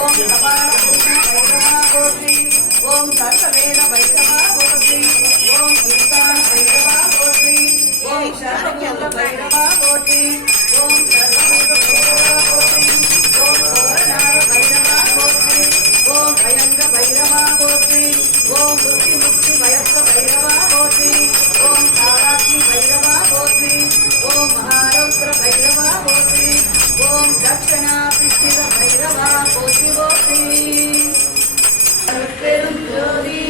ஓம் சபாபூஷண பைரவா போற்றி. ஓம் சர்வவேத பைரவா போற்றி. ஓம் ஈசான பைரவா போற்றி. ஓம் சர்வபூத பைரவா போற்றி. ஓம் சர்வபூத பைரவா போற்றி. ஓம் கோரநாத பைரவா போற்றி. ஓம் பயங்க பைரவா போற்றி. ஓம் புத்தி முக்தி பயத்த பைரவா போற்றி. ஓம் தாராத்மி பைரவா போற்றி. ஓம் மகாரௌத்ர பைரவா போற்றி. ஓம் தட்சணா பிஸ்திர பைரவா போற்றி போற்றி. அருட்பெரும் ஜோதி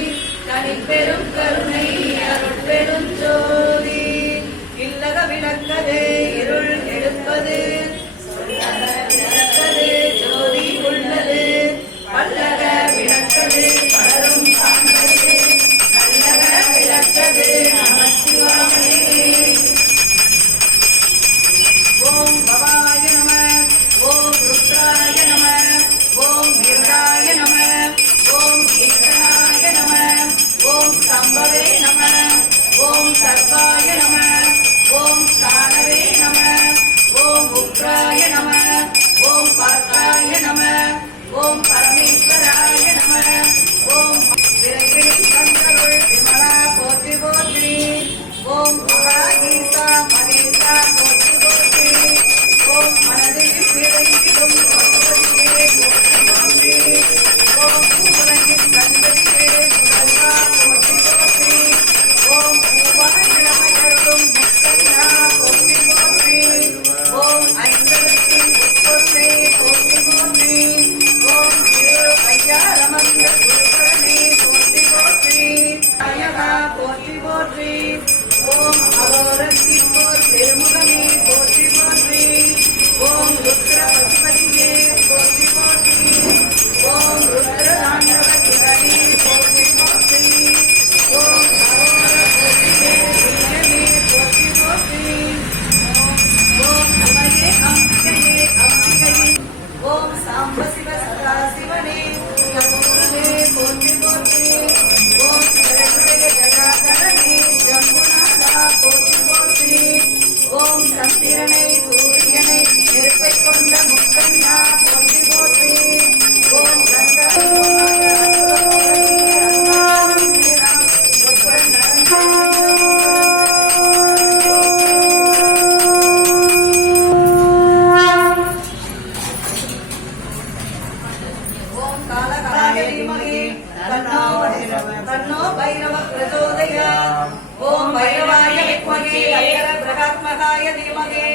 தனிப்பெரும் கருணை அருட்பெரும் ஜோதி இல்லக விளக்கது இருள் எடுப்பது விளக்கது ஜோதி உள்ளது பல்லக விளக்கது பலரும் காண்பது நல்லக விளக்கது நமச்சிவாயே. ஓம் பவாய நம. ஓம் ருத்ராய நம. ஓம் வீராய நம. ஓம் கீர்த்தனாய நம. ஓம் சம்பவே நம. ஓம் சர்வாய நம. ஓம் ஸ்தானவே நம. ஓம் உக்ராய நம. ஓம் பார்த்தாய நம. ஓம் பரமேஸ்வராய நம. ஓம் விரைவில் சந்தருள் விமலா போற்றி போற்றி. ஓம் மகாஈசா மகேசா போற்றி போற்றி. ஓம் மனதில் நிறைந்திடும் ஒருவருக்கே போற்றி போற்றி. ஓம் பூவுலகின் கண்களிலே முதல்வா போற்றி போற்றி. ஓம் பூவாய் இளமையருளும் முத்தையா போற்றி போற்றி. ஓம் ஐந்தெழுத்தின் உட்பொருளே போற்றி போற்றி. ஓம் திரு ஐயாரமந்த குருபரனே போற்றி போற்றி. அயகா போற்றி போற்றி. ஓம் அகோரத்திற்கோர் பெருமுகமே போற்றி போற்றி. ஓம் ருத்ர பசுபதியே போற்றி போற்றி. ஓம் ருத்ர தாண்டவ சிவனே போற்றி போற்றி. ஓம் அகோர போற்றியே வீரனே போற்றி போற்றி. ஓம் நமயே அம்பிகையே அம்பிகையே. ஓம் சாம்ப சிவ சதா சிவனே நமூலே போற்றி போற்றி. ஓம் ஜடகுடைய ஜடாதரனே ஜம்புநாதா போற்றி போற்றி. ஓம் சந்திரனை சூரியனை நெருப்பை கொண்ட முக்கண்ணா போற்றி போற்றி. ஓம் கங்கா ஓம் காலகாய தீமகி தன்னோ பைரவ பிரச்சோதயாத். ஓம் பைரவாய வித்மகே ஐர பிரகாத்மகாய தீமகி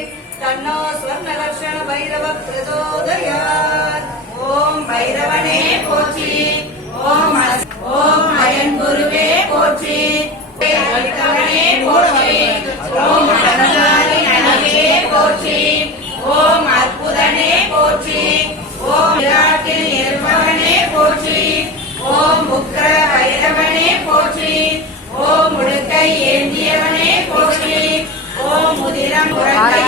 தன்னோ ஸ்வர்ணலக்ஷண பைரவ பிரச்சோதயாத். ஓம் பைரவனே போற்றி. ஓம் ஓம் அயன் குருவே போற்றி. அளித்தவனே போற்றி. ஓம் அனந்தாரி நனவே போற்றி. ஓம் அற்புதனே போற்றி. ஓம் விராட்டில் இருப்பவனே போற்றி. ஓம் உக்ர பைரவனே போற்றி. ஓம் முழுக்கை ஏந்தியவனே போற்றி. ஓம் முதிரம் உறக்கை